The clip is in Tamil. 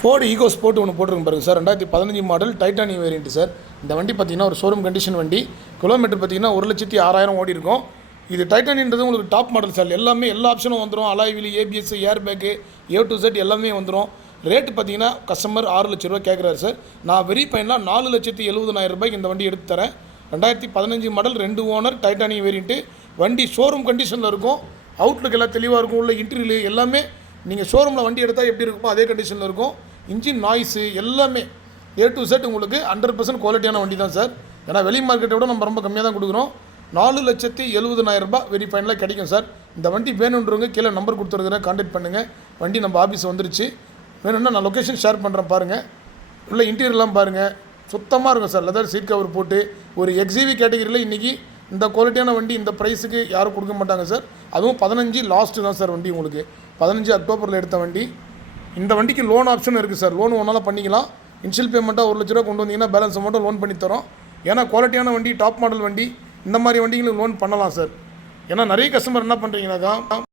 ஃபோர்டு ஈகோ ஸ்போர்ட் ஒன்று போட்டிருக்கு பாருங்க சார் ரெண்டாயிரத்தி பதினஞ்சு மாடல் டைட்டானியம் வேரியன்ட் சார் இந்த வண்டி பார்த்தீங்கன்னா ஒரு ஷோரூம் கண்டிஷன் வண்டி. கிலோமீட்டர் பார்த்தீங்கன்னா ஒரு லட்சத்தி ஆறாயிரம் ஓடி இருக்கும். இது டைட்டானியன்றது உங்களுக்கு டாப் மாடல் சார் எல்லாமே எல்லா ஆப்ஷனும் வந்துடும் alloy ABS air bag A to set எல்லாமே வந்துடும் ரேட்டு பார்த்தீங்கன்னா கஸ்டமர் ஆறு லட்ச ரூபா கேட்குறாரு சார் நான் வெரி ஃபைனாக நாலு லட்சத்தி எழுபதனாயிரம் ரூபாய்க்கு இந்த வண்டி எடுத்து தரேன். ரெண்டாயிரத்தி பதினஞ்சு மாடல் ரெண்டு ஓனர் டைட்டானியம் வேரியண்ட்டு வண்டி ஷோரூம் கண்டிஷனில் இருக்கும். அவுட்லுக் எல்லாம் தெளிவாக இருக்கும். உள்ள இன்டர்வியூ எல்லாமே நீங்கள் ஷோரூமில் வண்டி எடுத்தால் எப்படி இருக்குமோ அதே கண்டிஷனில் இருக்கும். இன்ஜின் நாய்ஸு எல்லாமே. ஏ டு செட் உங்களுக்கு ஹண்ட்ரட் பர்சன்ட் குவாலிட்டியான வண்டி தான் சார். ஏன்னா வெளி மார்க்கெட்டை விட நம்ம ரொம்ப கம்மியாக தான் கொடுக்குறோம். நாலு லட்சத்தி எழுபதனாயிரரூபா வெரி ஃபைனலாக கிடைக்கும் சார். இந்த வண்டி வேணுன்றவங்க கீழே நம்பர் கொடுத்துருக்குறேன் காண்டாக்ட் பண்ணுங்கள் வண்டி நம்ம ஆஃபீஸ் வந்துருச்சு. வேணும்னா நான் லொக்கேஷன் ஷேர் பண்ணுறேன் பாருங்கள் உள்ள இன்டீரியர்லாம் பாருங்கள் சுத்தமாக இருக்கும் சார். லெதர் சீட் கவர் போட்டு ஒரு எக்ஸிவி கேட்டகரியில் இன்றைக்கி இந்த குவாலிட்டியான வண்டி இந்த ப்ரைஸுக்கு யாரும் கொடுக்க மாட்டாங்க சார் அதுவும் பதினஞ்சு லாஸ்ட்டு தான் சார் வண்டி உங்களுக்கு. பதினஞ்சு அக்டோபரில் எடுத்த வண்டி. இந்த வண்டிக்கு லோன் ஆப்ஷன் இருக்குது சார் லோன் ஒன்றால் பண்ணிக்கலாம். இன்ஷியல் பேமெண்ட்டாக ஒரு லட்ச ரூபா கொண்டு வந்தீங்கன்னா பேலன்ஸ் மட்டும் லோன் பண்ணி தரோம். ஏன்னா குவாலிட்டியான வண்டி டாப் மாடல் வண்டி இந்த மாதிரி வண்டிகளுக்கு லோன் பண்ணலாம் சார் ஏன்னா நிறைய கஸ்டமர் என்ன பண்ணுறீங்கன்னாக்கா